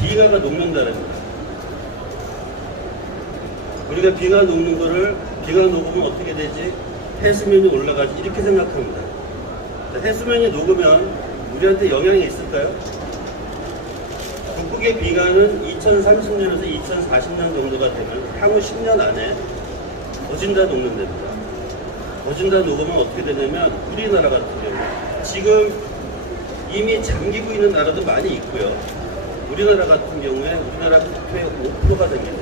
빙하가 녹는다는 거예요. 우리가 빙하 녹는 거를, 빙하 녹으면 어떻게 되지? 해수면이 올라가지, 이렇게 생각합니다. 해수면이 녹으면 우리한테 영향이 있을까요? 북극의 빙하는 2030년에서 2040년 정도가 되면 향후 10년 안에 거진 다 녹는 데입니다. 거진 다 녹으면 어떻게 되냐면 우리나라 같은 경우 지금 이미 잠기고 있는 나라도 많이 있고요. 우리나라 같은 경우에 우리나라 국토의 5%가 됩니다.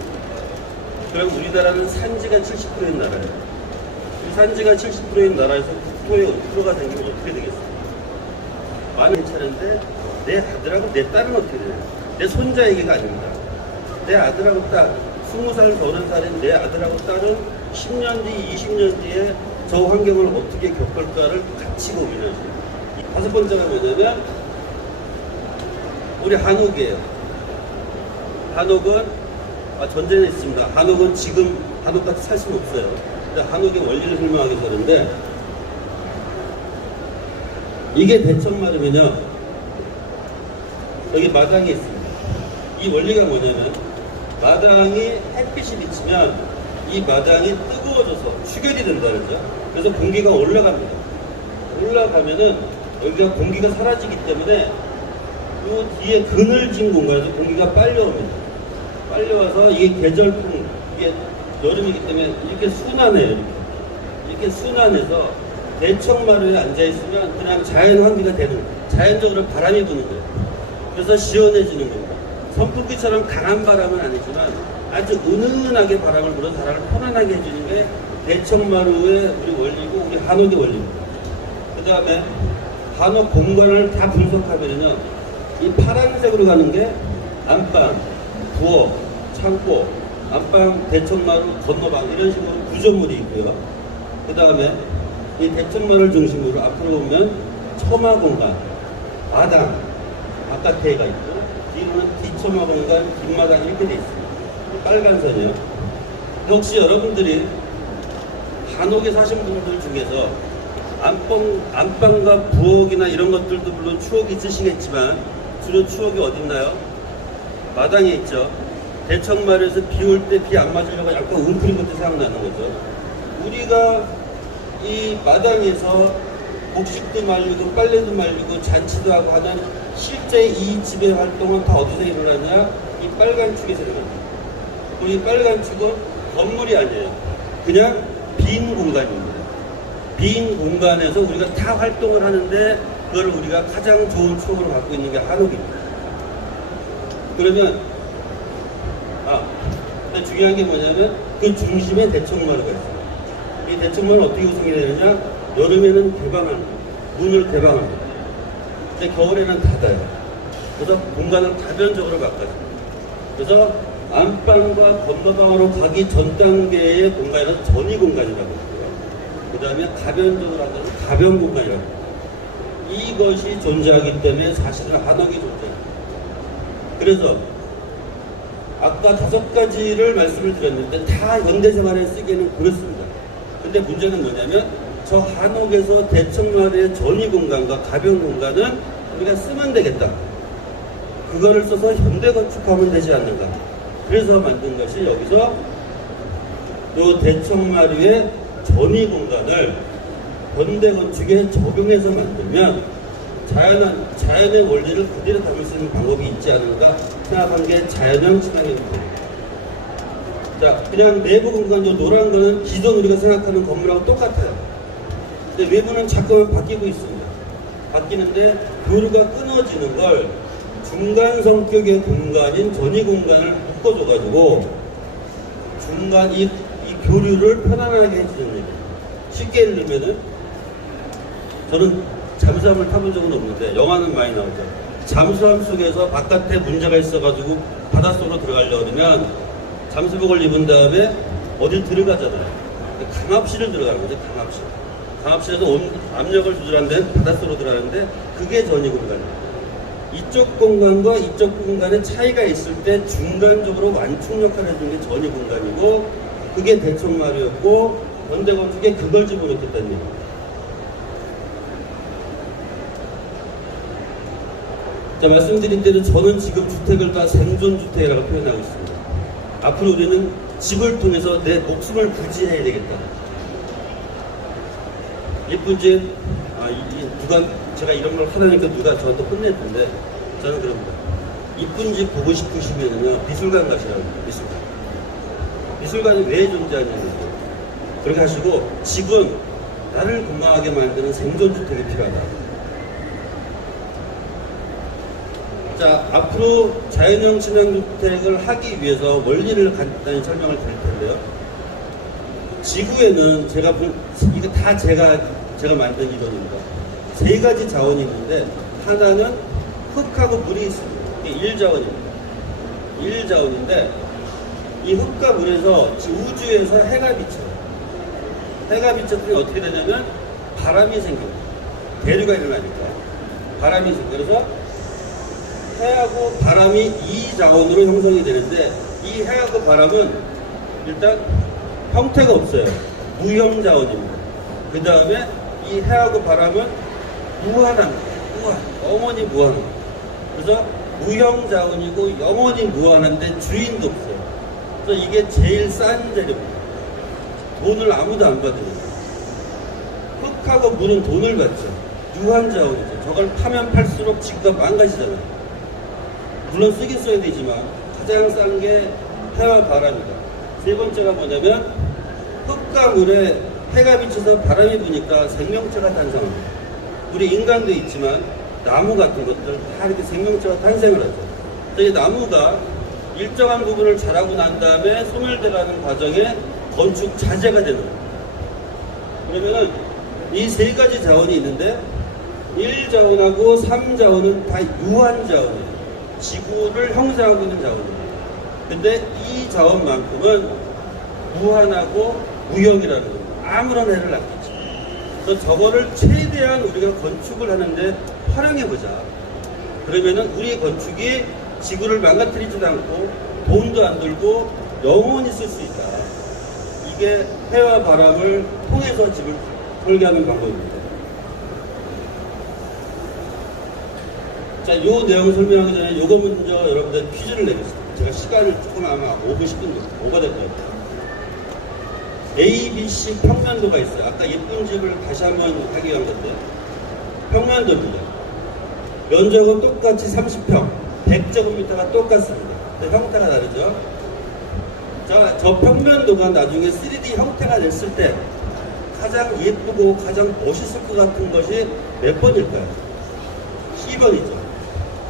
그럼 우리나라는 산지가 70%인 나라예요. 산지가 70%인 나라에서 국토의 5%가 생기면 어떻게 되겠어요? 많은 차례인데 내 아들하고 내 딸은 어떻게 돼요? 내 손자 얘기가 아닙니다. 내 아들하고 딸, 20살, 30살인 내 아들하고 딸은 10년 뒤, 20년 뒤에 저 환경을 어떻게 겪을까를 같이 고민하죠. 다섯 번째가 뭐냐면 우리 한옥이에요. 한옥은 전제는 있습니다. 한옥은 지금 한옥같이 살 수는 없어요. 근데 한옥의 원리를 설명하기 하는데 이게 대청마루면요 여기 마당이 있습니다. 이 원리가 뭐냐면 마당이 햇빛이 비치면 이 마당이 뜨거워져서 축열이 된다는 거죠. 그래서 공기가 올라갑니다. 올라가면은 여기가 공기가 사라지기 때문에 이 뒤에 그늘진 공간에서 공기가 빨려옵니다. 빨려와서 이게 계절풍, 이게 여름이기 때문에 이렇게 순환해요. 이렇게 순환해서 대청마루에 앉아있으면 그냥 자연 환기가 되는 거예요. 자연적으로 바람이 부는 거예요. 그래서 시원해지는 겁니다. 선풍기처럼 강한 바람은 아니지만 아주 은은하게 바람을 불어 사람을 편안하게 해주는 게 대청마루의 우리 원리고 우리 한옥의 원리입니다. 그 다음에 한옥 공간을 다 분석하면요 이 파란색으로 가는 게 안방, 부엌, 창고, 안방, 대청마루, 건너방 이런 식으로 구조물이 있고요. 그 다음에 이 대청마루를 중심으로 앞으로 보면 처마 공간, 마당, 바깥에가 있고 뒤로는 뒷처마 공간, 뒷마당 이렇게 돼 있습니다. 빨간 선이요. 혹시 여러분들이 한옥에 사신 분들 중에서 안방과 부엌이나 이런 것들도 물론 추억이 있으시겠지만 주로 추억이 어딨나요? 마당에 있죠. 대청마루에서 비 올 때 비 안 맞으려고 약간 웅크린 것도 생각나는 거죠. 우리가 이 마당에서 곡식도 말리고 빨래도 말리고 잔치도 하고 하는 실제 이 집의 활동은 다 어디서 일어나냐? 이 빨간 축에서 일어납니다. 이 빨간 축은 건물이 아니에요. 그냥 빈 공간입니다. 빈 공간에서 우리가 다 활동을 하는데 그걸 우리가 가장 좋은 추억으로 갖고 있는 게 한옥입니다. 그러면 중요한 게 뭐냐면 그 중심에 대청마루가 있어요. 이 대청마루는 어떻게 구성이 되느냐? 여름에는 개방합니다. 문을 개방합니다. 근데 겨울에는 닫아요. 그래서 공간을 다변적으로 바꿔줍니다. 그래서 안방과 건너방으로 가기 전 단계의 공간에서 전이 공간이라고 하고요. 그 다음에 가변적으로 한다면 가변 공간이라고 합니다. 이것이 존재하기 때문에 사실은 한옥이 존재합니다. 그래서 아까 5가지를 말씀을 드렸는데 다 현대생활에 쓰기에는 그렇습니다. 근데 문제는 뭐냐면 저 한옥에서 대청마루의 전이 공간과 가변 공간은 우리가 쓰면 되겠다. 그거를 써서 현대 건축하면 되지 않는가. 그래서 만든 것이 여기서 이 대청마루의 전이 공간을 현대 건축에 적용해서 만들면 자연의 원리를 그대로 담을 수 있는 방법이 있지 않은가 생각한 게 자연형 친환경입니다. 자, 그냥 내부 공간, 요 노란 거는 기존 우리가 생각하는 건물하고 똑같아요. 근데 외부는 자꾸만 바뀌고 있습니다. 바뀌는데 교류가 끊어지는 걸 중간 성격의 공간인 전이 공간을 묶어줘가지고 중간 이 교류를 편안하게 해주는 얘기예요. 쉽게 예를 들면은 저는 잠수함을 타본 적은 없는데 영화는 많이 나오죠. 잠수함 속에서 바깥에 문제가 있어가지고 바닷속으로 들어가려고 그러면 잠수복을 입은 다음에 어딜 들어가잖아요. 강압실을 들어가는 거죠. 강압실. 강압실에서 압력을 조절하는 데는 바닷속으로 들어가는데 그게 전이 공간이에요. 이쪽 공간과 이쪽 공간의 차이가 있을 때 중간적으로 완충 역할을 해주는 게 전이 공간이고 그게 대청마루였고 현대건축에 그걸 집어넣겠다는 얘기입니다. 자, 말씀드린 대로 저는 지금 주택을 다 생존주택이라고 표현하고 있습니다. 앞으로 우리는 집을 통해서 내 목숨을 부지해야 되겠다. 예쁜 집, 누가, 제가 이런 걸 하다니까 누가 저한테 혼냈는데, 저는 그럽니다. 이쁜 집 보고 싶으시면요, 미술관 가시라고 합니다. 미술관. 미술관이 왜 존재하냐면요. 그렇게 하시고, 집은 나를 건강하게 만드는 생존주택이 필요하다. 자, 앞으로 자연형 친환경주택을 하기 위해서 원리를 간단히 설명을 드릴 텐데요. 지구에는 이거 다 제가 만든 이론입니다. 세 가지 자원이 있는데, 하나는 흙하고 물이 있습니다. 이게 1자원입니다. 1자원인데, 이 흙과 물에서 우주에서 해가 비쳐요. 해가 비쳤더니 어떻게 되냐면, 바람이 생깁니다. 대류가 일어나니까. 바람이 생겨요. 그래서 해하고 바람이 2자원으로 형성이 되는데, 이 해하고 바람은 일단 형태가 없어요. 무형자원입니다. 그 다음에 이 해하고 바람은 무한합니다. 영원히 무한합니다. 그래서 무형자원이고 영원히 무한한데 주인도 없어요. 그래서 이게 제일 싼 재료입니다. 돈을 아무도 안 받습니다. 흙하고 물은 돈을 받죠. 유한자원이죠. 저걸 파면 팔수록 지구가 망가지잖아요. 물론 쓰긴 써야 되지만 가장 싼 게 해와 바람이다. 세 번째가 뭐냐면 흙과 물에 해가 비쳐서 바람이 부니까 생명체가 탄생합니다. 우리 인간도 있지만 나무 같은 것들 다 이렇게 생명체가 탄생을 하죠. 이 나무가 일정한 부분을 자라고 난 다음에 소멸돼가는 과정에 건축 자재가 되는 거예요. 그러면은 이 세 가지 자원이 있는데 1자원하고 3자원은 다 유한자원이에요. 지구를 형성하고 있는 자원이에요. 근데 이 자원만큼은 무한하고 무형이라는 거예요. 아무런 해를 낚겠지. 그래서 저거를 최대한 우리가 건축을 하는데 활용해보자. 그러면은 우리 건축이 지구를 망가뜨리지도 않고 돈도 안 들고 영원히 쓸 수 있다. 이게 해와 바람을 통해서 집을 설계하는 방법입니다. 자, 요 내용을 설명하기 전에 요거 먼저 여러분들 퀴즈를 내겠습니다. 제가 시간을 조금 아마 5분, 10분 오버될 것 같아요. A, B, C 평면도가 있어요. 아까 예쁜 집을 다시 한번 하기 위한 건데, 평면도입니다. 면적은 똑같이 30평, 100제곱미터가 똑같습니다. 근데 형태가 다르죠. 자, 저 평면도가 나중에 3D 형태가 됐을 때 가장 예쁘고 가장 멋있을 것 같은 것이 몇 번일까요? C번이죠.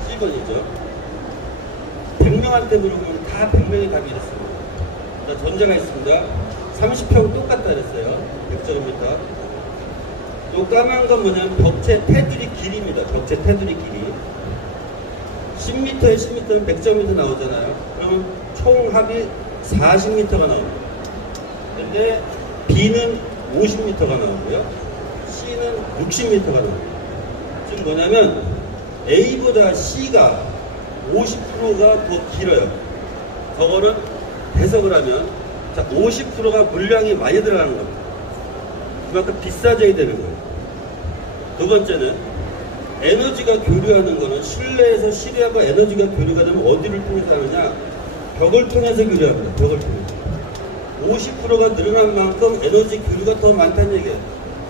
C번이죠. 100명한테 물어보면 다 100명이 답이 이렇습니다. 자, 전제가 있습니다. 30평 똑같다 그랬어요. 100제곱미터. 요 까만 건 뭐냐면 벽체 테두리 길이입니다. 벽체 테두리 길이. 10m에 10m는 100제곱미터 나오잖아요. 그러면 총 합이 40m가 나옵니다. 근데 B는 50m가 나오고요. C는 60m가 나옵니다. 지금 뭐냐면 A보다 C가 50%가 더 길어요. 저거는 해석을 하면 자, 50%가 물량이 많이 들어가는 겁니다. 그만큼 비싸져야 되는 거예요. 두 번째는 에너지가 교류하는 거는 실내에서 실외하고 에너지가 교류가 되면 어디를 통해서 하느냐? 벽을 통해서 교류합니다. 벽을 통해서. 50%가 늘어난 만큼 에너지 교류가 더 많다는 얘기예요.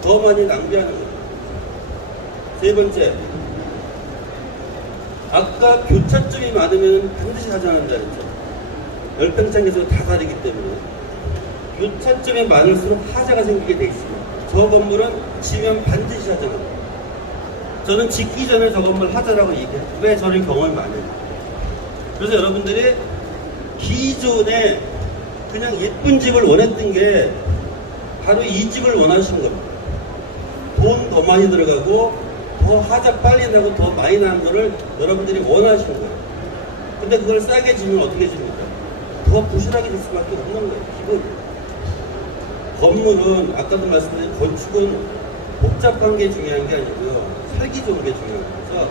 더 많이 낭비하는 거예요. 세 번째, 아까 교차점이 많으면 반드시 하자는다 했죠. 열팽창에서 다 다르기 때문에 교차점이 많을수록 하자가 생기게 돼 있습니다. 저 건물은 지면 반드시 하자입니다. 저는 짓기 전에 저 건물 하자라고 얘기해요. 왜 저는 경험이 많아요. 그래서 여러분들이 기존에 그냥 예쁜 집을 원했던 게 바로 이 집을 원하시는 겁니다. 돈 더 많이 들어가고 더 하자 빨리 나고 더 많이 나는 거를 여러분들이 원하시는 거예요. 근데 그걸 싸게 지면 어떻게 집니까? 더 부실하게 될 수밖에 없는 거예요. 기본. 건물은 아까도 말씀드린 건축은 복잡한 게 중요한 게 아니고요. 살기 좋은 게 중요한 거라서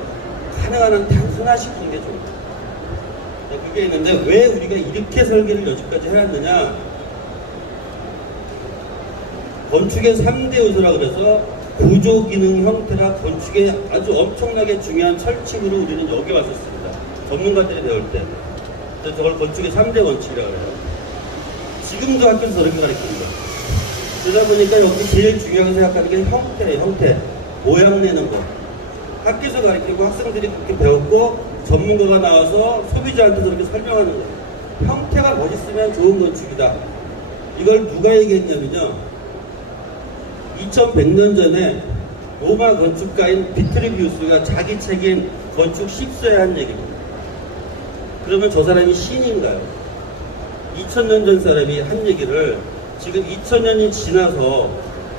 가능한 한 단순화시키는 게 좋은 거예요. 그게 있는데 왜 우리가 이렇게 설계를 여기까지 해왔느냐? 건축의 3대 요소라 그래서 구조 기능 형태가 건축의 아주 엄청나게 중요한 철칙으로 우리는 여기 왔었습니다. 전문가들이 배울 때. 그래서 저걸 건축의 3대 원칙이라고 해요. 지금도 학교에서 저렇게 가르칩니다. 그러다 보니까 여기 제일 중요하게 생각하는 게 형태예요, 형태. 모양 내는 거. 학교에서 가르치고 학생들이 그렇게 배웠고 전문가가 나와서 소비자한테 저렇게 설명하는 거예요. 형태가 멋있으면 좋은 건축이다. 이걸 누가 얘기했냐면요. 2100년 전에 로마 건축가인 비트리비우스가 자기 책인 건축 10서에 한 얘기입니다. 그러면 저 사람이 신인가요? 2000년 전 사람이 한 얘기를 지금 2000년이 지나서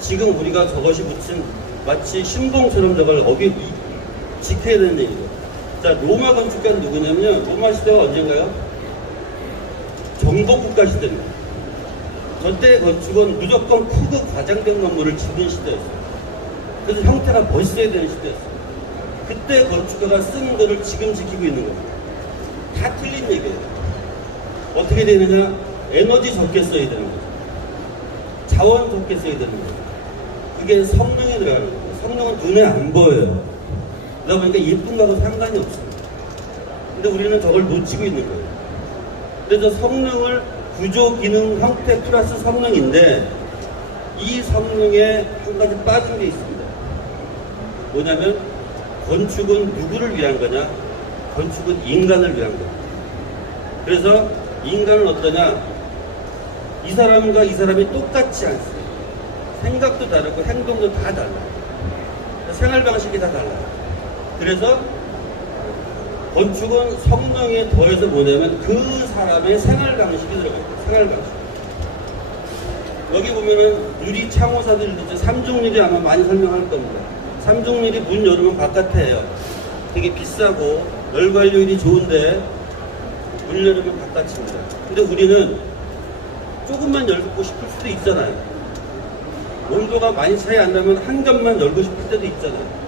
지금 우리가 저것이 묻힌 마치 신봉처럼 저걸 지켜야 되는 얘기죠. 자, 로마 건축가는 누구냐면요. 로마 시대가 언젠가요? 정복국가 시대입니다. 저때 건축은 무조건 크고 과장된 건물을 짓는 시대였어요. 그래서 형태가 멋있어야 되는 시대였어요. 그때 건축가가 쓴 거를 지금 지키고 있는 겁니다. 다 틀린 얘기예요. 어떻게 되느냐? 에너지 적게 써야 되는 거죠. 자원 적게 써야 되는 거죠. 그게 성능에 들어가는 거예요. 성능은 눈에 안 보여요. 그러다 보니까 예쁜 거하고 상관이 없습니다. 근데 우리는 저걸 놓치고 있는 거예요. 그래서 성능을 구조, 기능, 형태 플러스 성능인데 이 성능에 한 가지 빠진 게 있습니다. 뭐냐면 건축은 누구를 위한 거냐? 건축은 인간을 위한 거예요. 그래서 인간은 어떠냐? 이 사람과 이 사람이 똑같지 않습니다. 생각도 다르고 행동도 다 달라요. 생활 방식이 다 달라요. 그래서 건축은 성능에 더해서 뭐냐면 그 사람의 생활 방식이 들어가요. 생활 방식. 여기 보면은 유리 창호사들이 이제 삼중유리 아마 많이 설명할 겁니다. 삼중유리 문 열으면 바깥에 해요. 되게 비싸고 열관료율이 좋은데 문 열으면 바깥입니다. 근데 우리는 조금만 열고 싶을 수도 있잖아요. 온도가 많이 차이 안 나면 한 겹만 열고 싶을 때도 있잖아요.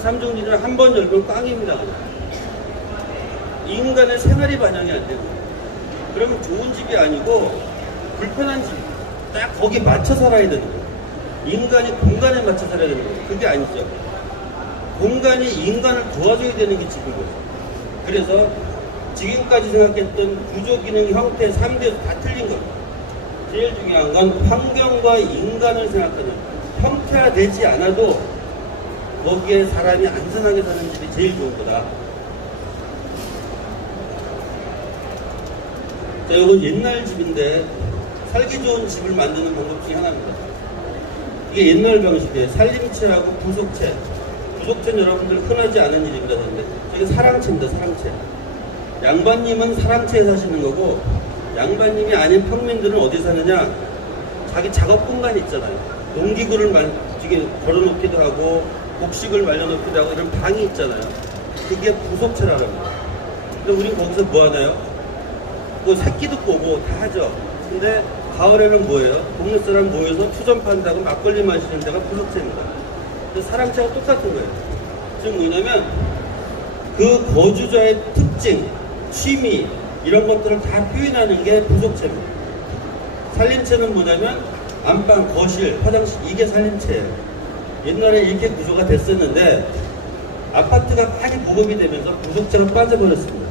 삼중유리는 한 번 열면 꽝입니다. 그냥. 인간의 생활이 반영이 안 되고 그러면 좋은 집이 아니고 불편한 집, 딱 거기 맞춰 살아야 되는 거예요. 인간이 공간에 맞춰 살아야 되는 거예요. 그게 아니죠. 공간이 인간을 도와줘야 되는 게 집인 거죠. 그래서 지금까지 생각했던 구조, 기능, 형태 3대 다 틀린 겁니다. 제일 중요한 건 환경과 인간을 생각하는 형태가 되지 않아도 거기에 사람이 안전하게 사는 집이 제일 좋은 거다. 자, 이건 옛날 집인데 살기 좋은 집을 만드는 방법 중에 하나입니다. 이게 옛날 방식이에요. 살림채하고 부속채. 부속채는 여러분들 흔하지 않은 일입니다. 그런데 저게 사랑채입니다. 사랑채. 양반님은 사랑채에 사시는 거고 양반님이 아닌 평민들은 어디 사느냐? 자기 작업 공간 있잖아요. 농기구를 걸어놓기도 하고 곡식을 말려놓기도 하고 이런 방이 있잖아요. 그게 부속채라고 합니다. 근데 우린 거기서 뭐 하나요? 뭐 새끼도 꼬고 다 하죠. 근데 가을에는 뭐예요? 동네 사람 모여서 투전 판다고 막걸리 마시는 데가 부속채입니다. 사랑채가 똑같은 거예요. 지금 뭐냐면 그 거주자의 특징, 취미 이런 것들을 다 표현하는 게 부속채입니다. 살림채는 뭐냐면 안방, 거실, 화장실 이게 살림채예요. 옛날에 이렇게 구조가 됐었는데 아파트가 많이 보급이 되면서 부속채로 빠져버렸습니다.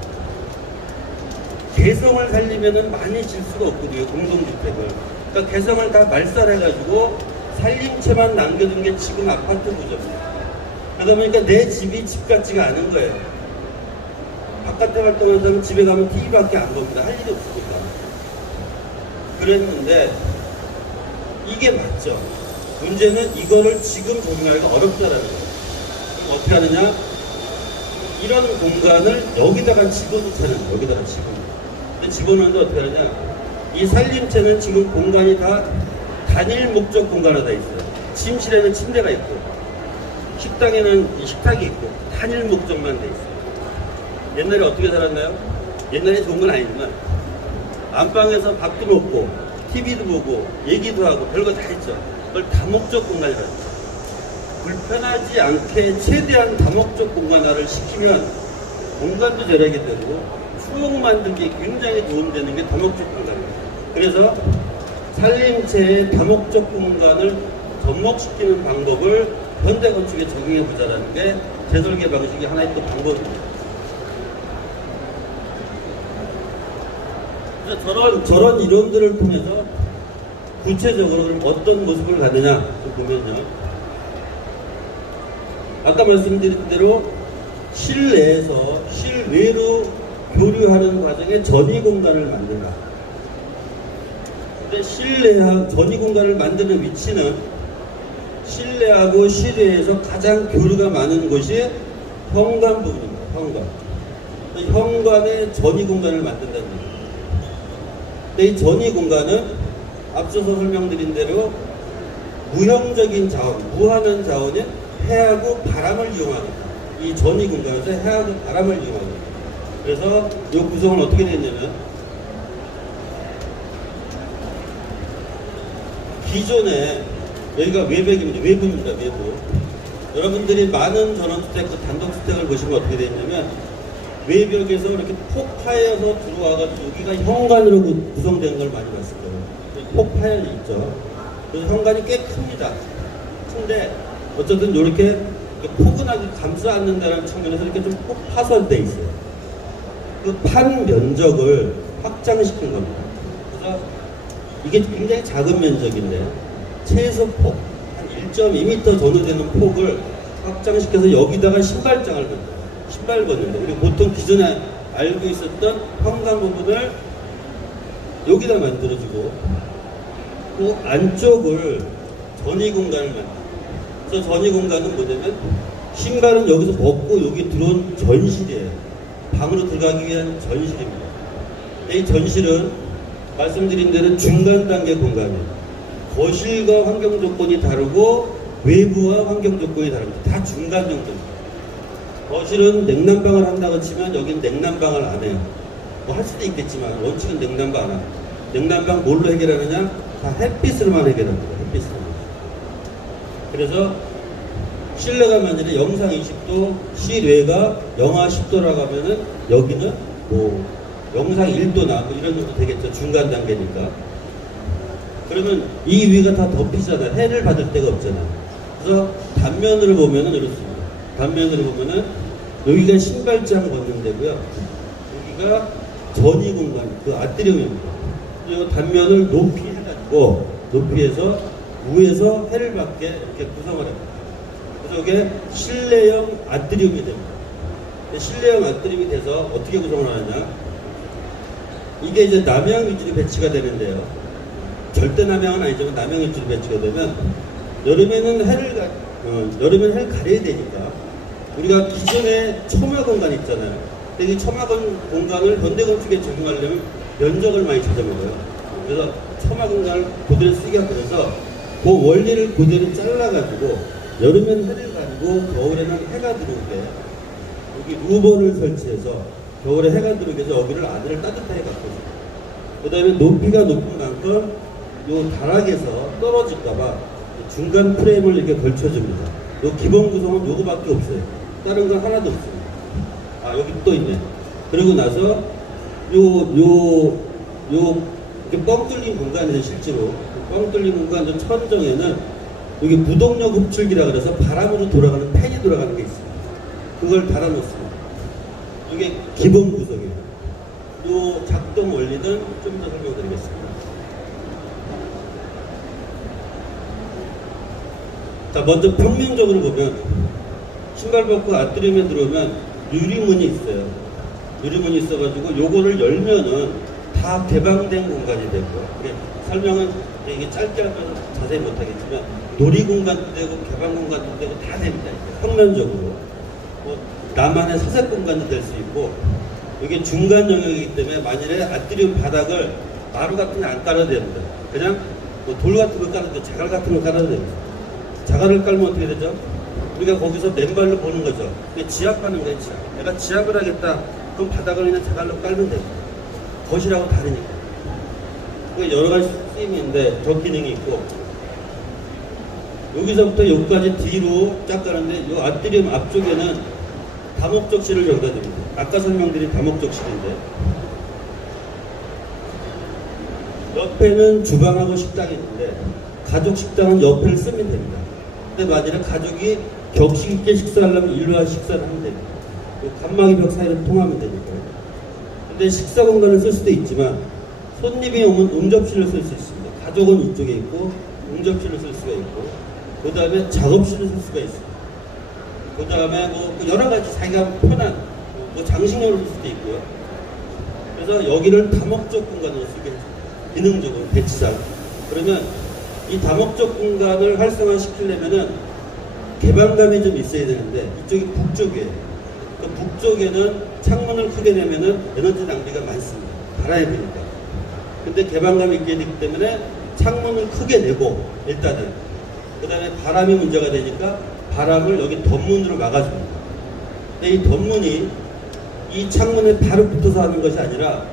개성을 살리면은 많이 질 수가 없거든요. 공동주택을. 그러니까 개성을 다 말살해가지고 살림채만 남겨둔 게 지금 아파트 구조입니다. 그러다 보니까 내 집이 집 같지가 않은 거예요. 바깥에 활동하는 사람은 집에 가면 TV밖에 안 봅니다. 할 일이 없으니까. 그랬는데 이게 맞죠. 문제는 이거를 지금 적용하기가 어렵다라는 거예요. 그럼 어떻게 하느냐? 이런 공간을 여기다가 집어넣자는 거예요. 여기다가 집어넣는데 어떻게 하느냐? 이 살림채는 지금 공간이 다 단일 목적 공간으로 다 있어요. 침실에는 침대가 있고 식당에는 식탁이 있고 단일 목적만 돼 있어요. 옛날에 어떻게 살았나요? 옛날에 좋은 건 아니지만 안방에서 밥도 먹고 TV도 보고 얘기도 하고 별거 다 했죠. 그걸 다목적 공간이라고 했죠. 불편하지 않게 최대한 다목적 공간화를 시키면 공간도 절약이 되고 추억 만들기에 굉장히 도움되는 게 다목적 공간입니다. 그래서 살림채의 다목적 공간을 접목시키는 방법을 현대 건축에 적용해 보자라는 게 재설계 방식이 하나의 또 방법입니다. 그래서 저런 이론들을 통해서 구체적으로 그럼 어떤 모습을 갖느냐 보면요. 아까 말씀드린 대로 실내에서 실외로 교류하는 과정에 전이 공간을 만든다. 근데 실내하고 전이 공간을 만드는 위치는 실내하고 실외에서 가장 교류가 많은 곳이 현관 부분입니다. 현관. 현관에 전이 공간을 만든다는 거예요. 근데 이 전이 공간은 앞서서 설명드린 대로 무형적인 자원, 무한한 자원인 해하고 바람을 이용하겠다. 이 전이 공간에서 해하고 바람을 이용하겠다. 그래서 이 구성은 어떻게 되냐면 기존에 여기가 외벽입니다. 외부입니다. 외부. 여러분들이 많은 전원주택, 단독주택을 보시면 어떻게 되냐면 외벽에서 이렇게 폭파해서 들어와가지고 여기가 현관으로 구성되는 걸 많이 봤을 거예요. 폭파열이 있죠. 그래서 현관이 꽤 큽니다. 큰데 어쨌든 이렇게 포근하게 감싸 안는다는 측면에서 이렇게 좀 파손돼 있어요. 그 판 면적을 확장시킨 겁니다. 그래서 이게 굉장히 작은 면적인데 최소 폭, 한 1.2m 정도 되는 폭을 확장시켜서 여기다가 신발장을 만들어요. 신발 벗는데 우리 보통 기존에 알고 있었던 현관 부분을 여기다 만들어주고 그 안쪽을 전이 공간을 만들어요. 그래서 전이 공간은 뭐냐면 신발은 여기서 벗고 여기 들어온 전실이에요. 방으로 들어가기 위한 전실입니다. 이 전실은 말씀드린 대로 중간 단계 공간이에요. 거실과 환경 조건이 다르고 외부와 환경 조건이 다릅니다. 다 중간 정도입니다. 거실은 냉난방을 한다고 치면 여기는 냉난방을 안 해요. 뭐 할 수도 있겠지만 원칙은 냉난방 안 합니다. 냉난방 뭘로 해결하느냐? 다 햇빛으로만 해결합니다. 햇빛으로만. 그래서 실내가 만약에 영상 20도, 실외가 영하 10도라고 하면은 여기는 뭐 영상 1도나 뭐 이런 정도 되겠죠. 중간 단계니까. 그러면 이 위가 다 덮이잖아요. 해를 받을 데가 없잖아요. 그래서 단면을 보면은 이렇습니다. 단면으로 보면은 여기가 신발장 걷는 데고요. 여기가 전이 공간, 그 아트리움입니다. 이 단면을 높이 해가지고 높이해서 위에서 해를 받게 이렇게 구성을 합니다. 그래서 이게 실내형 아트리움이 됩니다. 실내형 아트리움이 돼서 어떻게 구성을 하느냐? 이게 이제 남향 위주로 배치가 되는데요. 절대 남향은 아니지만 남향 위주로 배치가 되면 여름에는 해를 가려야 되니까 우리가 기존에 처마 공간 있잖아요. 근데 이 처마 공간을 현대건축에 적용하려면 면적을 많이 찾아먹어요. 그래서 처마 공간을 그대로 쓰기가 그래서 그 원리를 그대로 잘라가지고 여름엔 해를 가지고 겨울에는 해가 들어오게 여기 루버를 설치해서 겨울에 해가 들어오게 해서 여기를 안을 따뜻하게 바꿔줍니다. 그 다음에 높이가 높은 만큼 요 다락에서 떨어질까봐 중간 프레임을 이렇게 걸쳐줍니다. 요 기본 구성은 요거밖에 없어요. 다른 건 하나도 없습니다. 아, 여기 또 있네. 그리고 나서 이렇게 뻥 뚫린 공간이죠, 실제로. 뻥 뚫린 공간 천정에는 여기 무동력 흡출기라 그래서 바람으로 돌아가는 팬이 돌아가는 게 있습니다. 그걸 달아놓습니다. 이게 기본 구성이에요. 요 작동 원리는 좀 더 설명드리겠습니다. 자, 먼저 평면적으로 보면 신발 벗고 아트리움에 들어오면 유리문이 있어요. 유리문이 있어가지고 요거를 열면은 다 개방된 공간이 되고요. 설명은 이게 짧게 하면 자세히 못하겠지만 놀이 공간도 되고 개방 공간도 되고 다 됩니다. 평면적으로. 뭐 나만의 사색 공간도 될 수 있고 이게 중간 영역이기 때문에 만일에 아트리움 바닥을 마루 같은 거 안 깔아도 됩니다. 그냥 뭐 돌 같은 거 깔아도 자갈 같은 거 깔아도 됩니다. 자갈을 깔면 어떻게 되죠? 우리가 거기서 맨발로 보는 거죠. 지압하는 거예요, 지압. 내가 지압을 하겠다. 그럼 바닥을 그냥 자갈로 깔면 됩니다. 거실하고 다르니까. 여러 가지 쓰임인데 저 기능이 있고 여기서부터 여기까지 뒤로 쫙 가는데 이 아트리움 앞쪽에는 다목적실을 여기다 둡니다. 아까 설명드린 다목적실인데 옆에는 주방하고 식당이 있는데 가족 식당은 옆을 쓰면 됩니다. 근데 만약에 가족이 격식 있게 식사를 하면 일반 식사를 하면 됩니다. 간막이 벽 사이를 통하면 되니까요. 근데 식사 공간을 쓸 수도 있지만 손님이 오면 응접실을 쓸 수 있습니다. 가족은 이쪽에 있고 응접실을 쓸 수가 있고 그 다음에 작업실을 쓸 수가 있습니다. 그 다음에 뭐 여러 가지 자기가 편한 뭐 장식용으로 쓸 수도 있고요. 그래서 여기를 다목적 공간으로 쓰게 해줍니다. 기능적으로 배치장. 그러면 이 다목적 공간을 활성화시키려면은 개방감이 좀 있어야 되는데 이쪽이 북쪽이에요. 그 북쪽에는 창문을 크게 내면은 에너지 낭비가 많습니다. 바람이 부니까. 근데 개방감이 있게 되기 때문에 창문을 크게 내고 일단은 그 다음에 바람이 문제가 되니까 바람을 여기 덧문으로 막아줍니다. 근데 이 덧문이 이 창문에 바로 붙어서 하는 것이 아니라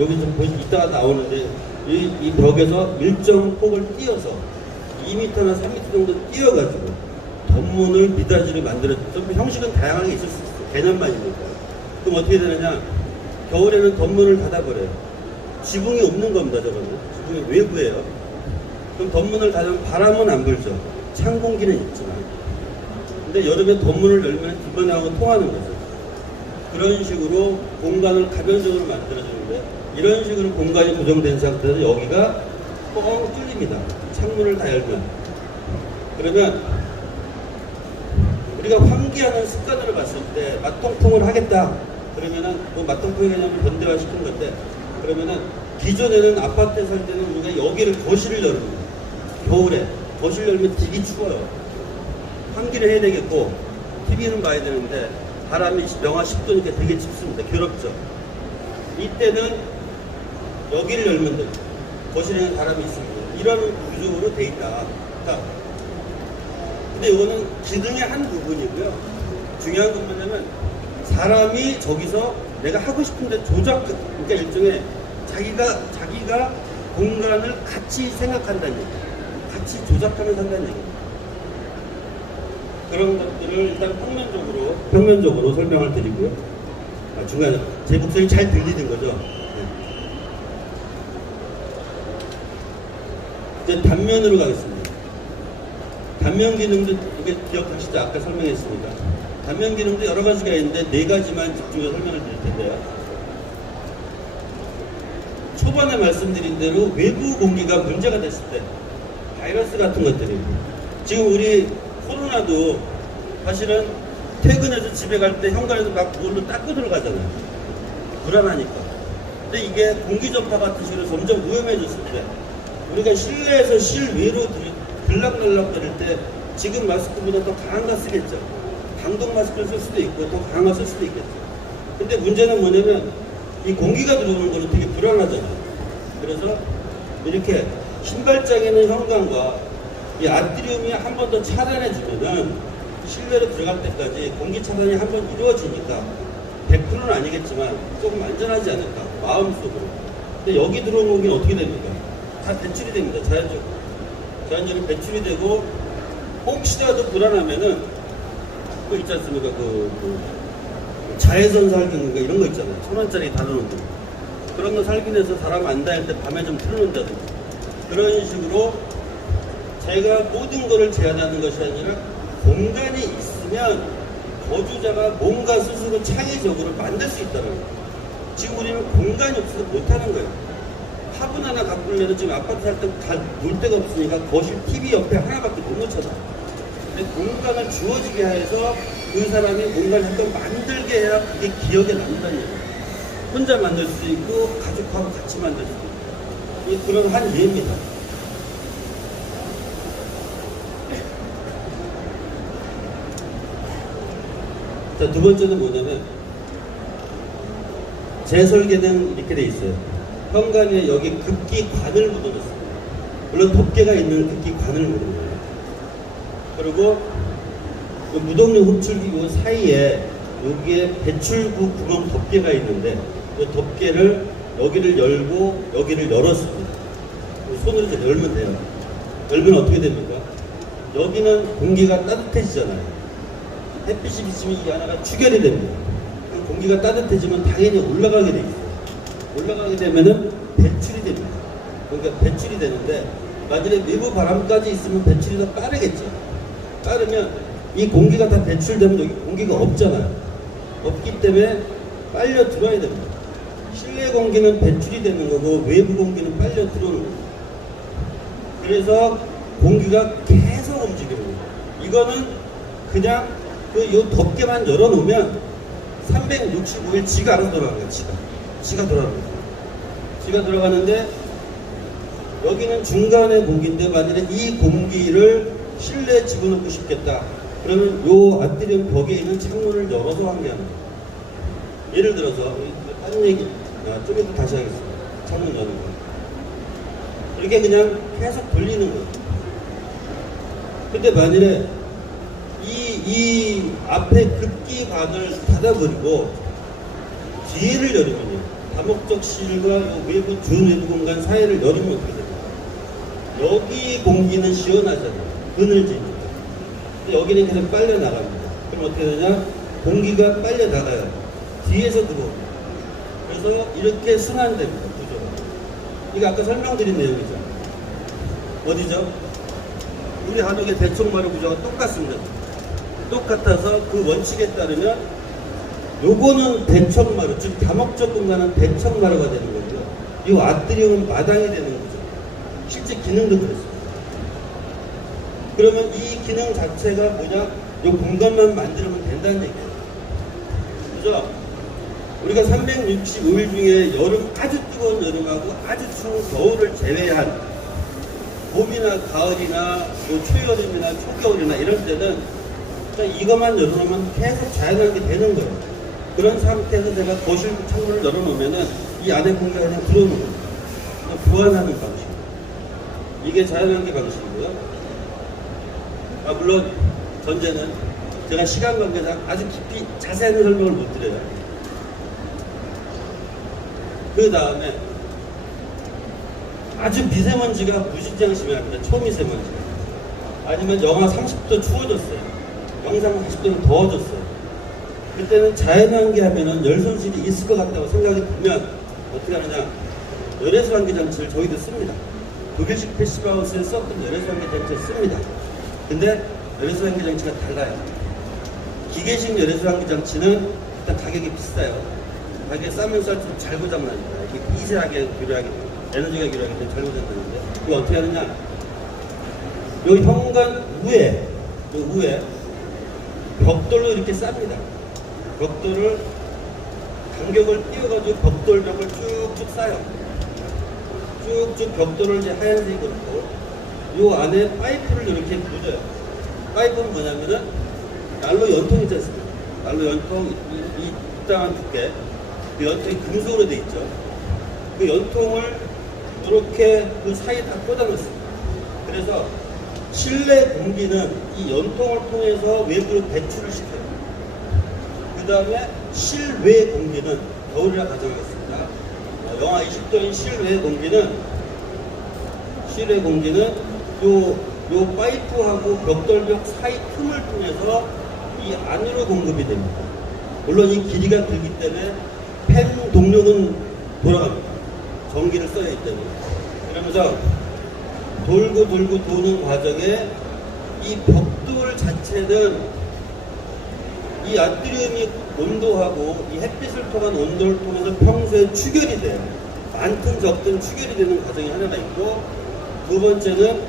여기 좀 이따가 나오는데 이 벽에서 일정 폭을 띄어서 2m나 3m 정도 띄어가지고 덧문을 미닫이를 만들어줘서 형식은 다양하게 있을 수 있어요. 개념만이니까. 그럼 어떻게 되느냐? 겨울에는 덧문을 닫아버려요. 지붕이 없는 겁니다. 저거는 지붕이 외부예요. 그럼 덧문을 닫으면 바람은 안 불죠. 찬 공기는 있지만. 근데 여름에 덧문을 열면 뒷바닥하고 통하는 거죠. 그런 식으로 공간을 가변적으로 만들어주는데 이런 식으로 공간이 고정된 상태에서 여기가 뻥 뚫립니다. 창문을 다 열면. 그러면 우리가 환기하는 습관으로 봤을 때 맞통풍을 하겠다. 그러면은 뭐 맞통풍의 개념을 현대화 시킨 건데 그러면은 기존에는 아파트에 살 때는 우리가 여기를 거실을 열습니다. 겨울에 거실 열면 되게 추워요. 환기를 해야 되겠고 TV는 봐야 되는데 바람이 영하 10도니까 되게 춥습니다. 괴롭죠. 이때는 여기를 열면 돼요. 거실에는 바람이 있습니다. 이런 구조로 돼 있다. 자, 근데 이거는 기능의 한 부분이고요. 중요한 건 뭐냐면 사람이 저기서 내가 하고 싶은데 그러니까 일종의 자기가 공간을 같이 생각한다는 얘기, 같이 조작하면서 한다는 얘기. 그런 것들을 일단 평면적으로 설명을 드리고요. 중간에 제 목소리 잘 들리는 거죠? 네. 이제 단면으로 가겠습니다. 단면 기능도 이게 기억하시죠? 아까 설명했습니다. 단면 기능도 여러 가지가 있는데 네 가지만 집중해서 설명을 드릴 텐데요. 초반에 말씀드린 대로 외부 공기가 문제가 됐을 때 바이러스 같은 것들이 지금 우리 코로나도 사실은 퇴근해서 집에 갈 때 현관에서 막 물로 닦고 들어가잖아요. 불안하니까. 근데 이게 공기 전파 같은 식으로 점점 위험해졌을 때 우리가 실내에서 실외로 들락날락 거릴 때 지금 마스크보다 더 강한 거 쓰겠죠. 방독 마스크를 쓸 수도 있고 더 강한 거 쓸 수도 있겠죠. 근데 문제는 뭐냐면 이 공기가 들어오는 거는 되게 불안하잖아요. 그래서 이렇게 신발장에 있는 현관과 이 아트리움이 한 번 더 차단해 주면은 실내로 들어갈 때까지 공기 차단이 한 번 이루어지니까 100%는 아니겠지만 조금 안전하지 않을까 마음속으로. 근데 여기 들어온 공기는 어떻게 됩니까? 다 배출이 됩니다. 자연적으로 배출이 되고 혹시라도 불안하면은 그거 있지 않습니까? 자외선 살균인가 이런 거 있잖아요. 1,000원짜리 달아놓은 거. 그런 거 살균해서 사람 안 다닐 때 밤에 좀 틀어놓는다든지 그런 식으로 제가 모든 거를 제한하는 것이 아니라 공간이 있으면 거주자가 뭔가 스스로 창의적으로 만들 수 있다는 거예요. 지금 우리는 공간이 없어서 못하는 거예요. 화분 하나 가꾸려면 지금 아파트 살 때 놀 데가 없으니까 거실 TV 옆에 하나밖에 못 놓잖아. 근데 공간을 주어지게 해서 그 사람이 뭔가를 한번 만들게 해야 그게 기억에 남는다는 얘기예요. 혼자 만들 수도 있고 가족하고 같이 만들 수도 있고 그런 한 예입니다. 자, 두 번째는 뭐냐면 제 설계는 이렇게 돼 있어요. 현관에 여기 급기관을 묻어놨습니다. 물론 덮개가 있는 급기관을 묻어놨어요. 그리고 그 무동력 흡출기 요 사이에 여기에 배출구 구멍 덮개가 있는데 그 덮개를 여기를 열고 여기를 열었습니다. 손으로 열면 돼요. 열면 어떻게 됩니까? 여기는 공기가 따뜻해지잖아요. 햇빛이 비치면 이게 하나가 추결이 됩니다. 공기가 따뜻해지면 당연히 올라가게 돼 있어요. 올라가게 되면은 배출이 됩니다. 그러니까 배출이 되는데 만약에 외부 바람까지 있으면 배출이 더 빠르겠죠. 빠르면 이 공기가 다 배출되면 여기 공기가 없잖아요. 없기 때문에 빨려 들어야 됩니다. 실내 공기는 배출이 되는 거고 외부 공기는 빨려 들어오는 거예요. 그래서 공기가 계속 움직이는 거예요. 이거는 그냥 요 덮개만 열어놓으면 365일 지가 알아서 돌아가는 거예요. 지가 돌아가는 거예요. 지가 들어가는데 여기는 중간의 공기인데 만약에 이 공기를 실내에 집어넣고 싶겠다. 그러면 요 아트리움 벽에 있는 창문을 열어서 환기하는 거예요. 예를 들어서 다른 얘기 좀 이따 다시 하겠습니다. 창문 여는 거. 이렇게 그냥 계속 돌리는 거예요. 근데 만일에 이 앞에 급기관을 닫아버리고 뒤를 열으면요. 다목적실과 외부 준외부 공간 사이를 열으면 어떻게 됩니까? 여기 공기는 시원하잖아요. 그늘지니까. 근데 여기는 계속 빨려 나갑니다. 그럼 어떻게 되냐? 공기가 빨려 나가요. 뒤에서 들어옵니다. 그래서 이렇게 순환됩니다. 구조가. 이게 아까 설명드린 내용이죠. 어디죠? 우리 한옥의 대청마루 구조가 똑같습니다. 똑같아서 그 원칙에 따르면 요거는 대청마루, 즉 다목적 공간은 대청마루가 되는 거고요. 이 아트리움은 마당이 되는 거죠. 실제 기능도 그렇습니다. 그러면 이 기능 자체가 뭐냐? 요 공간만 만들면 된다는 얘기예요. 그죠? 우리가 365일 중에 여름, 아주 뜨거운 여름하고 아주 추운 겨울을 제외한 봄이나 가을이나 뭐 초여름이나 초겨울이나 이럴 때는 이것만 열어놓으면 계속 자연하게 되는 거예요. 그런 상태에서 제가 거실 창문을 열어놓으면은 이 안에 공기가 그냥 들어오는 거예요. 보완하는 방식. 이게 자연환기 방식이고요. 물론 전제는 제가 시간 관계상 아주 깊이 자세한 설명을 못 드려요. 그 다음에 아주 미세먼지가 무지장 심합니다. 초미세먼지가. 아니면 영하 30도 추워졌어요. 영상 40도는 더워졌어요. 그때는 자연환기 하면은 열 손실이 있을 것 같다고 생각이 들면 어떻게 하느냐? 열외수 환기 장치를 저희도 씁니다. 독일식 패시브하우스에 썼던 열외수 환기 장치를 씁니다. 근데 열외수 환기 장치가 달라요. 기계식 열외수 환기 장치는 일단 가격이 비싸요. 가격이 싸면 쌀수록 잘 고장납니다. 이게 미세하게 교류하게 에너지가 교류하기 때문에 잘 고장나는데 이거 어떻게 하느냐? 요 현관 위에 벽돌로 이렇게 쌉니다. 벽돌을 간격을 띄워가지고 벽돌벽을 쭉쭉 싸요. 쭉쭉 벽돌을 이제 하얀색으로 넣고 요 안에 파이프를 이렇게 묻어요. 파이프는 뭐냐면은 난로 연통 있지 않습니까? 난로 연통 이 적당한 두께 그 연통이 금속으로 돼 있죠. 그 연통을 이렇게 그 사이에 다 꽂아놓습니다. 그래서 실내 공기는 이 연통을 통해서 외부로 배출을 시켜요. 그 다음에 실외 공기는 겨울이라 가정하겠습니다. 영하 20도인 실외 공기는 요 파이프하고 벽돌벽 사이 틈을 통해서 이 안으로 공급이 됩니다. 물론 이 길이가 길기 때문에 팬 동력은 돌아갑니다. 전기를 써야 하기 때문에. 그러면서 돌고 도는 과정에 이 벽돌 자체는 이 아트리움이 온도하고 이 햇빛을 통한 온도를 통해서 평소에 추결이 돼요. 많든 적든 추결이 되는 과정이 하나가 있고, 두 번째는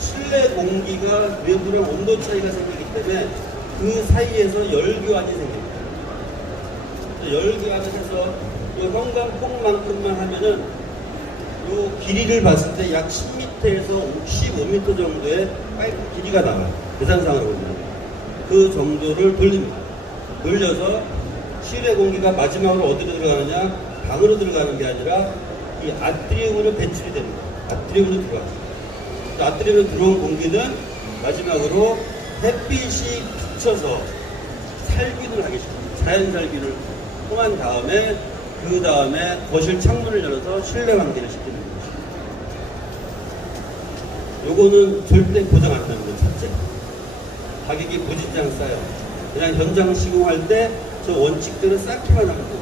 실내 공기가 외부랑 온도 차이가 생기기 때문에 그 사이에서 열교환이 생깁니다. 열교환을 해서 이 형광폭만큼만 하면은 이 길이를 봤을 때 약 10m에서 15m 정도의 파이프 길이가 나와요. 계산상으로 보면 그 정도를 돌립니다. 돌려서 실외 공기가 마지막으로 어디로 들어가느냐? 방으로 들어가는 게 아니라 이 아트리움으로 배출이 됩니다. 아트리움으로 들어가요. 아트리움으로 들어온 공기는 마지막으로 햇빛이 비쳐서 살균을 하게 시킵니다. 자연 살균을 통한 다음에 그 다음에 거실 창문을 열어서 실내 환기를 시키는 거죠. 요거는 절대 고장 안 나는 거예요. 첫째, 가격이 무지장 싸요. 그냥 현장 시공할 때 저 원칙대로 쌓기만 하면 돼요.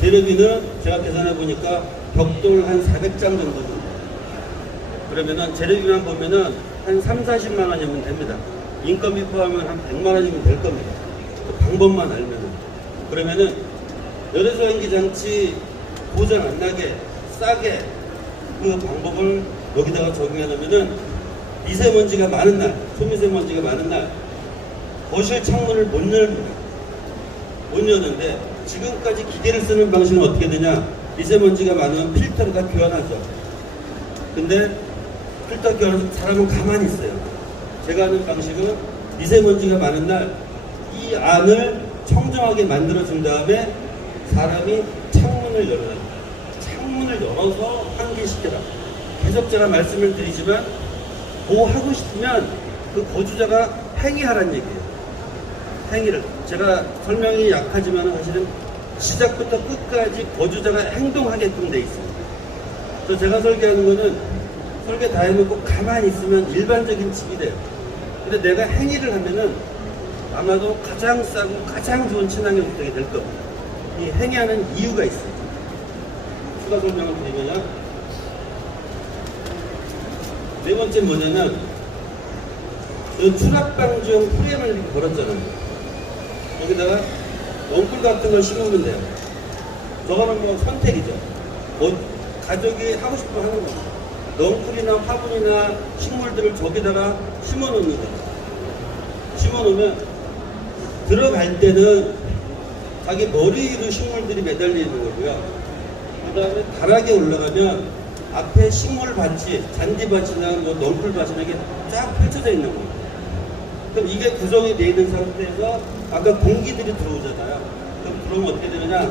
재료비는 제가 계산해 보니까 벽돌 한 400장 정도 줍니다. 그러면은 재료비만 보면은 한 3, 40만 원이면 됩니다. 인건비 포함하면 한 100만 원이면 될 겁니다. 그 방법만 알면은. 그러면은 열애소환기 장치 고장 안 나게 싸게 그 방법을 여기다가 적용해 놓으면은 미세먼지가 많은 날, 초미세먼지가 많은 날 거실 창문을 못 열습니다. 못 여는데 지금까지 기계를 쓰는 방식은 어떻게 되냐? 미세먼지가 많으면 필터가 교환하죠. 근데 필터 교환해서 사람은 가만히 있어요. 제가 하는 방식은 미세먼지가 많은 날 이 안을 청정하게 만들어준 다음에 사람이 창문을 열어요. 창문을 열어서 환기시켜라. 계속 제가 말씀을 드리지만 뭐 하고 싶으면 그 거주자가 행위하라는 얘기예요. 행위를. 제가 설명이 약하지만 사실은 시작부터 끝까지 거주자가 행동하게끔 돼 있습니다. 그래서 제가 설계하는 거는 설계 다 해놓고 가만히 있으면 일반적인 집이 돼요. 근데 내가 행위를 하면은 아마도 가장 싸고 가장 좋은 친환경 주택이 될 겁니다. 이 행위하는 이유가 있어요. 추가 설명을 드리면 네 번째 뭐냐면 이 추락방지용 프레임을 이렇게 걸었잖아요. 여기다가 원뿔 같은 걸 심으면 돼요. 저거는 뭐 선택이죠. 뭐 가족이 하고 싶어 하는 겁니다. 넝쿨이나 화분이나 식물들을 저기다가 심어 놓는 거예요. 심어 놓으면 들어갈 때는 자기 머리 위로 식물들이 매달리는 거고요. 그 다음에 다락에 올라가면 앞에 식물밭이, 잔디밭이나 뭐 넝쿨밭이나 이게 쫙 펼쳐져 있는 거예요. 그럼 이게 구성이 되어 있는 상태에서 아까 공기들이 들어오잖아요. 그럼 들어오면 어떻게 되느냐?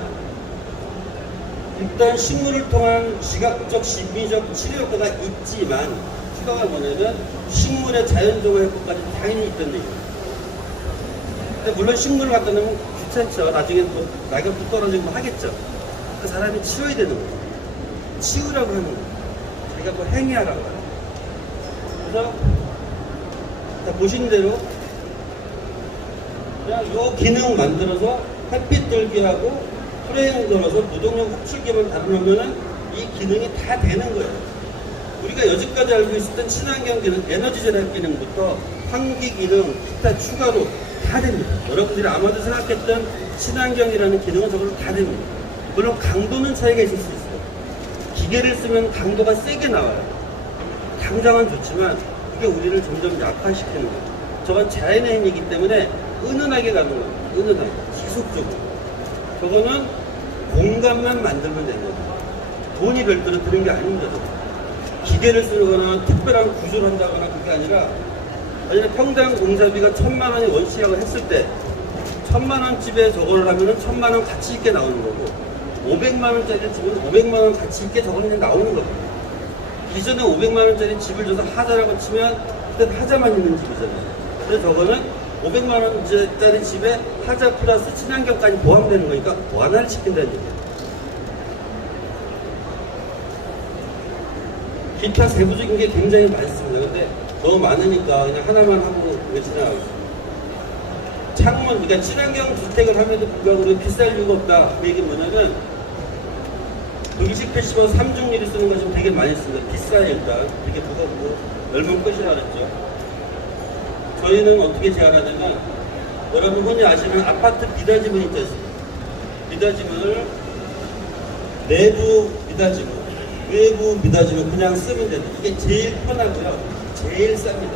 일단 식물을 통한 시각적, 심미적 치료 효과가 있지만 추가가 뭐냐면 식물의 자연정화 효과까지 당연히 있던 얘기예요. 근데 물론 식물을 갖다 놓으면 귀찮죠. 나중에 또 낙엽도 떨어지고 뭐 하겠죠. 그 사람이 치워야 되는 거예요. 치우라고 하는 거예요. 자기가 뭐 행위하라고 하는 거예요. 그래서 보신 대로 그냥 요 기능 만들어서 햇빛 들게 하고 프레임 걸어서 무동력 흡출기만 달아놓으면 이 기능이 다 되는 거예요. 우리가 여지까지 알고 있었던 친환경 기능, 에너지 절약 기능부터 환기 기능, 기타 추가로 다 됩니다. 여러분들이 아마도 생각했던 친환경이라는 기능은 저걸로 다 됩니다. 물론 강도는 차이가 있을 수 있어요. 기계를 쓰면 강도가 세게 나와요. 당장은 좋지만 그게 우리를 점점 약화시키는 거예요. 저건 자연의 힘이기 때문에 은은하게 가는 거예요. 은은하게, 지속적으로. 저거는 공간만 만들면 되는 거예요. 돈이 별도로 드는 게 아닙니다. 기계를 쓰거나 특별한 구조를 한다거나 그게 아니라 만약에 평당 공사비가 1,000만 원이 원시라고 했을 때 1,000만 원 집에 저거를 하면은 1,000만 원 가치 있게 나오는 거고 500만 원짜리 집은 500만 원 가치 있게 저거는 나오는 겁니다. 이전에 500만 원짜리 집을 줘서 하자라고 치면 그때 하자만 있는 집이잖아요. 그래서 저거는 500만 원짜리 집에 하자 플러스 친환경까지 포함되는 거니까 완화를 시킨다는 얘기예요. 기타 세부적인 게 굉장히 많습니다. 근데 너무 많으니까 그냥 하나만 하고 지나가겠습니다. 창문, 그러니까 친환경 주택을 함에도 불구하고 비쌀 이유가 없다. 그 얘기는 뭐냐면 동식 패시버 3중리를 쓰는 거 지금 되게 많이 씁니다. 비싸요 일단. 되게 무겁고 열면 끝이라 그랬죠. 저희는 어떻게 제안하냐면 여러분 흔히 아시는 아파트 미닫이문 있지 않습니까? 미닫이문을 내부 미닫이문, 외부 미닫이문 그냥 쓰면 됩니다. 이게 제일 편하고요. 제일 쌉니다.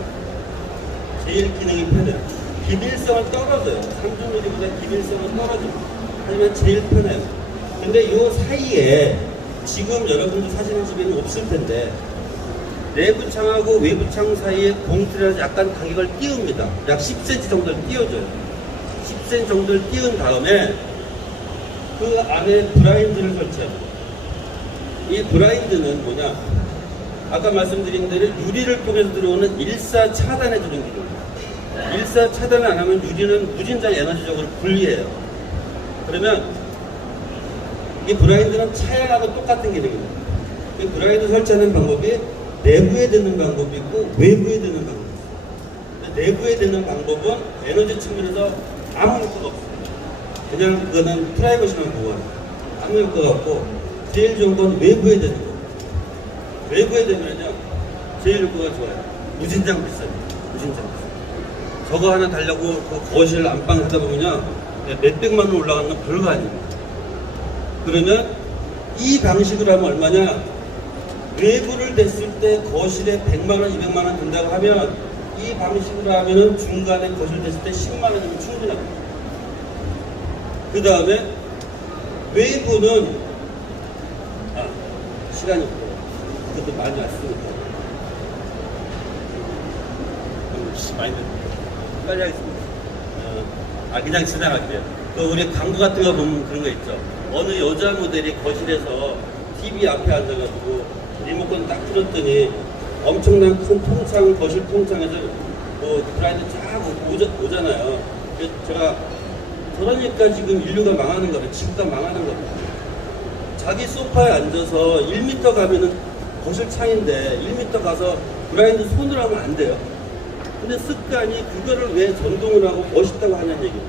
제일 기능이 편해요. 기밀성은 떨어져요. 3중리보다 기밀성은 떨어집니다. 하지만 제일 편해요. 근데 이 사이에 지금 여러분들 사시는 집에는 없을 텐데 내부 창하고 외부 창 사이에 봉투라서 약간 간격을 띄웁니다. 약 10cm 정도를 띄워줘요. 10cm 정도를 띄운 다음에 그 안에 브라인드를 설치합니다. 이 브라인드는 뭐냐? 아까 말씀드린 대로 유리를 통해서 들어오는 일사 차단해 주는 기능입니다. 일사 차단을 안 하면 유리는 무진장 에너지적으로 불리해요. 그러면 이 브라인드는 차양하고 똑같은 기능입니다. 이 브라인드 설치하는 방법이 내부에 드는 방법이 있고 외부에 드는 방법이 있어요. 내부에 드는 방법은 에너지 측면에서 아무 효과가 없습니다. 그냥 그거는 프라이버시만 보호하는 아무 효과가 없고 제일 좋은 건 외부에 되는 거예요. 외부에 되면요 제일 효과가 좋아요. 무진장 비싸요. 무진장. 저거 하나 달라고 그 거실 안방 하다 보면요, 몇백만 원 올라가는 건 별거 아닙니다. 그러면 이 방식으로 하면 얼마냐? 외부를 냈을 때 거실에 100만 원, 200만 원 든다고 하면 이 방식으로 하면은 중간에 거실 냈을 때 10만 원이면 충분합니다. 그 다음에 외부는 시간이 없고 그것도 많이 왔으니까 많이 빨리 하겠습니다. 그냥 지나갈게요. 그 우리 광고 같은 거 보면 그런 거 있죠. 어느 여자 모델이 거실에서 TV 앞에 앉아가지고 리모컨 딱 틀었더니 엄청난 큰 통창, 거실 통창에서 뭐 브라이드 쫙 오잖아요. 그래서 제가 그러니까 지금 인류가 망하는 거예요. 지구가 망하는 겁니다. 자기 소파에 앉아서 1m 가면은 거실 창인데 1m 가서 브라이드 손으로 하면 안 돼요. 근데 습관이 그거를 왜 전동을 하고 멋있다고 하냐는 얘기예요.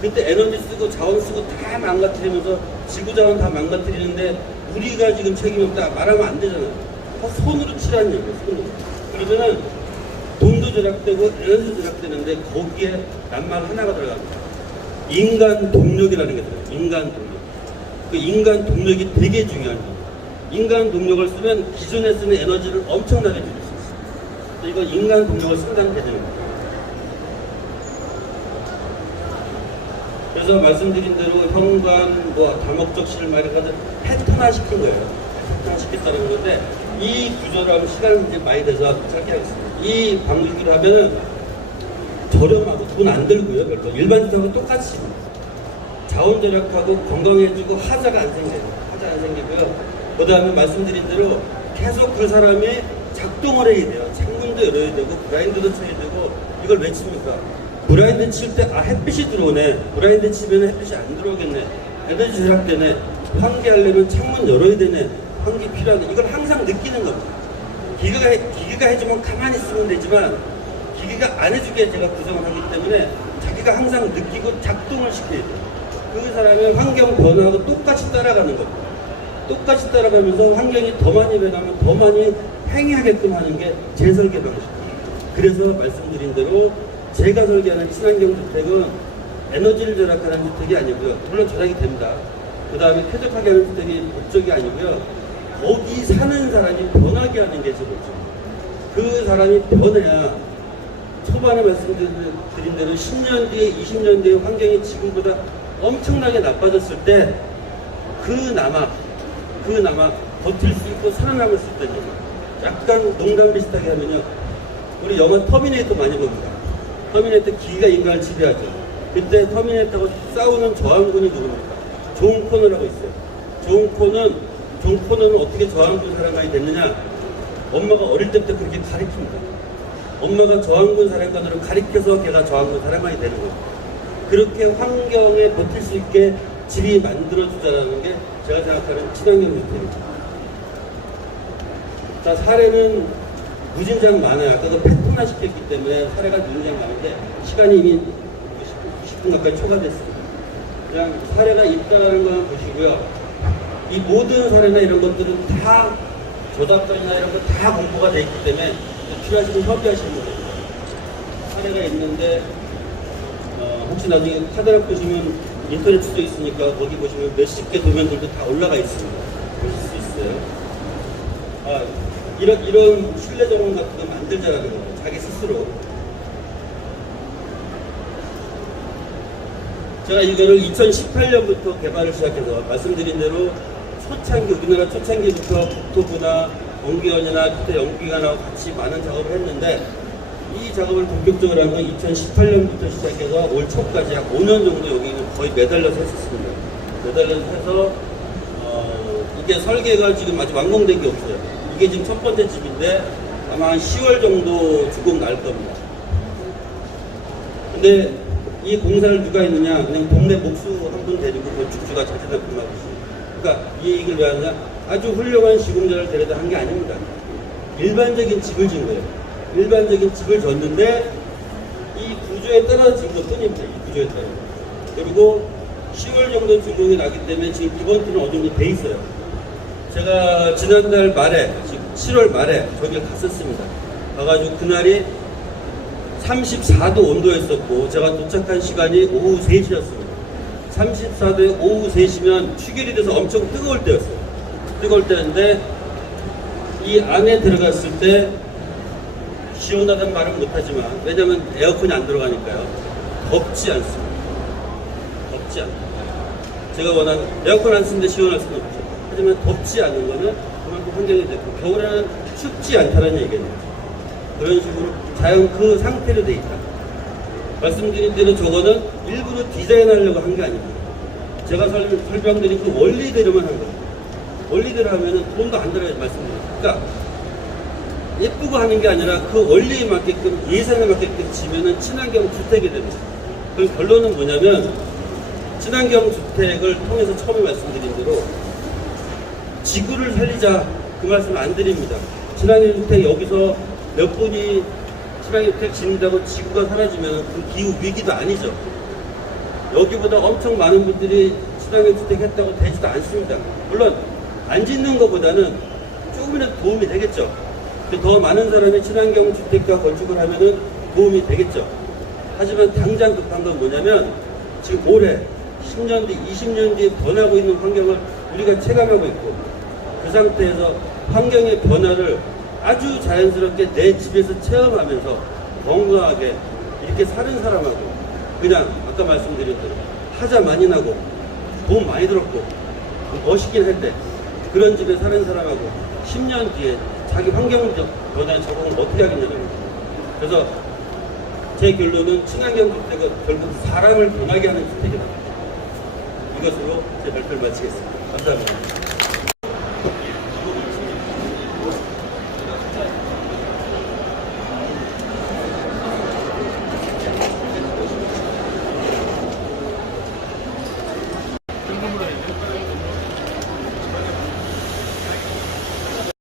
그때 에너지 쓰고 자원 쓰고 다 망가뜨리면서 지구 자원 다 망가뜨리는데 우리가 지금 책임이 없다 말하면 안 되잖아요. 손으로 치라는 얘기예요. 손으로. 그러면은 돈도 절약되고 에너지도 절약되는데 거기에 낱말 하나가 들어갑니다. 인간 동력이라는 게 들어요. 인간 동력. 그 인간 동력이 되게 중요한 거예요. 인간 동력을 쓰면 기존에 쓰는 에너지를 엄청나게 줄일 수 있어요. 이건 인간 동력을 쓴다는 개념입니다. 그래서 말씀드린 대로 현관, 다목적실 말이라도 패턴화 시킨 거예요. 패턴화 시켰다는 건데 이 구조라고 시간이 이제 많이 돼서 짧게 하겠습니다. 이 방식으로 하면 저렴하고 돈 안 들고요. 별로 일반적으로 똑같이 자원 절약하고 건강해지고 하자가 안 생겨요. 하자 안 생기고요. 그 다음에 말씀드린 대로 계속 그 사람이 작동을 해야 돼요. 창문도 열어야 되고 브라인드도 쳐야 되고 이걸 왜 칩니까? 브라인드 칠 때 햇빛이 들어오네. 브라인드 치면 햇빛이 안 들어오겠네. 에너지 절약되네. 환기하려면 창문 열어야 되네. 환기 필요하네. 이걸 항상 느끼는 겁니다. 기계가 해주면 가만히 있으면 되지만 기계가 안 해주게 제가 구성을 하기 때문에 자기가 항상 느끼고 작동을 시켜야 돼요. 그 사람의 환경 변화하고 똑같이 따라가는 겁니다. 똑같이 따라가면서 환경이 더 많이 변하면 더 많이 행위하게끔 하는 게 제 설계 방식입니다. 그래서 말씀드린 대로 제가 설계하는 친환경 주택은 에너지를 절약하는 주택이 아니고요. 물론 절약이 됩니다. 그 다음에 쾌적하게 하는 주택이 목적이 아니고요. 거기 사는 사람이 변하게 하는 게 제 목적입니다. 그 사람이 변해야 초반에 말씀드린 대로 10년 뒤에 20년 뒤에 환경이 지금보다 엄청나게 나빠졌을 때 그나마 버틸 수 있고 살아남을 수 있다는 얘기예요. 약간 농담 비슷하게 하면요. 우리 영화 터미네이터 많이 봅니다. 터미네이터 기계가 인간을 지배하죠. 그때 터미네이터하고 싸우는 저항군이 누굽니까? 존 코너라고 있어요. 존 코너는 어떻게 저항군 사령관이 됐느냐? 엄마가 어릴 때부터 그렇게 가르칩니다. 엄마가 저항군 사령관으로 가르쳐서 걔가 저항군 사령관이 되는 거예요. 그렇게 환경에 버틸 수 있게 집이 만들어주자라는 게 제가 생각하는 친환경 주택입니다. 자, 사례는 무진장 많아요. 아까 그 패턴화 시켰기 때문에 사례가 무진장 많은데 시간이 이미 20분 가까이 초과됐습니다. 그냥 사례가 있다는 거 보시고요. 이 모든 사례나 이런 것들은 다 저작권이나 이런 거 다 공부가 돼 있기 때문에 필요하시면 협의하시면 됩니다. 사례가 있는데 혹시 나중에 카드락 보시면 인터넷 수도 있으니까 거기 보시면 몇십 개 도면들도 다 올라가 있습니다. 보실 수 있어요. 이런 신뢰 정원 같은 거 만들자라는 거예요. 자기 스스로. 제가 이거를 2018년부터 개발을 시작해서 말씀드린 대로 초창기, 우리나라 초창기부터 국토부나 공기원이나 기타 연구기관하고 같이 많은 작업을 했는데 이 작업을 본격적으로 한 건 2018년부터 시작해서 올 초까지 약 5년 정도 여기는 거의 매달려서 했었습니다. 매달려서 해서 이게 설계가 지금 아직 완공된 게 없어요. 이게 지금 첫 번째 집인데 아마 한 10월 정도 주공 날 겁니다. 근데 이 공사를 누가 했느냐? 그냥 동네 목수 한 분 데리고 건축주가 자체다 근무하고 있어요. 그러니까 이 얘기를 왜 하느냐? 아주 훌륭한 시공자를 데려다 한 게 아닙니다. 일반적인 집을 지은 거예요. 일반적인 집을 졌는데 이 구조에 떨어진 것 뿐입니다. 이 구조에 따라. 그리고 10월 정도 준공이 나기 때문에 지금 기본 틀은 어느 정도 돼 있어요. 제가 지난달 말에 지금 7월 말에 저기 갔었습니다. 가가지고 그날이 34도 온도였었고 제가 도착한 시간이 오후 3시였습니다. 34도에 오후 3시면 추결이 돼서 엄청 뜨거울 때였어요. 뜨거울 때인데 이 안에 들어갔을 때 시원하다는 말은 못하지만 왜냐면 에어컨이 안 들어가니까요. 덥지 않습니다. 덥지 않아요. 제가 원하는 에어컨 안 쓰는데 시원할 수는 없죠. 하지만 덥지 않은 거는 그만큼 환경이 됐고 겨울에는 춥지 않다는 얘기예요. 그런 식으로 자연 그 상태로 돼 있다. 말씀드린 대로 저거는 일부러 디자인하려고 한 게 아닙니다. 제가 설명드린 그 원리대로만 한 겁니다. 원리대로 하면은 돈도 안 들어야지 말씀드립니다. 그러니까 예쁘고 하는 게 아니라 그 원리에 맞게끔 예산에 맞게끔 지면은 친환경 주택이 됩니다. 그 결론은 뭐냐면 친환경 주택을 통해서 처음에 말씀드린 대로 지구를 살리자 그 말씀을 안 드립니다. 친환경 주택 여기서 몇 분이 친환경 주택 짓는다고 지구가 사라지면 그 기후 위기도 아니죠. 여기보다 엄청 많은 분들이 친환경 주택 했다고 되지도 않습니다. 물론 안 짓는 것보다는 조금이라도 도움이 되겠죠. 더 많은 사람이 친환경 주택과 건축을 하면은 도움이 되겠죠. 하지만 당장 급한 건 뭐냐면 지금 올해 10년 뒤, 20년 뒤에 변하고 있는 환경을 우리가 체감하고 있고 그 상태에서 환경의 변화를 아주 자연스럽게 내 집에서 체험하면서 건강하게 이렇게 사는 사람하고 그냥 아까 말씀드린 대로 하자 많이 나고 돈 많이 들었고 멋있긴 할 때 그런 집에 사는 사람하고 10년 뒤에 자기 환경적 변화에 적응을 어떻게 하겠냐는 거예요. 그래서 제 결론은 친환경 주택은 결국 사람을 변하게 하는 주택이다. 이것으로 제 발표를 마치겠습니다. 감사합니다.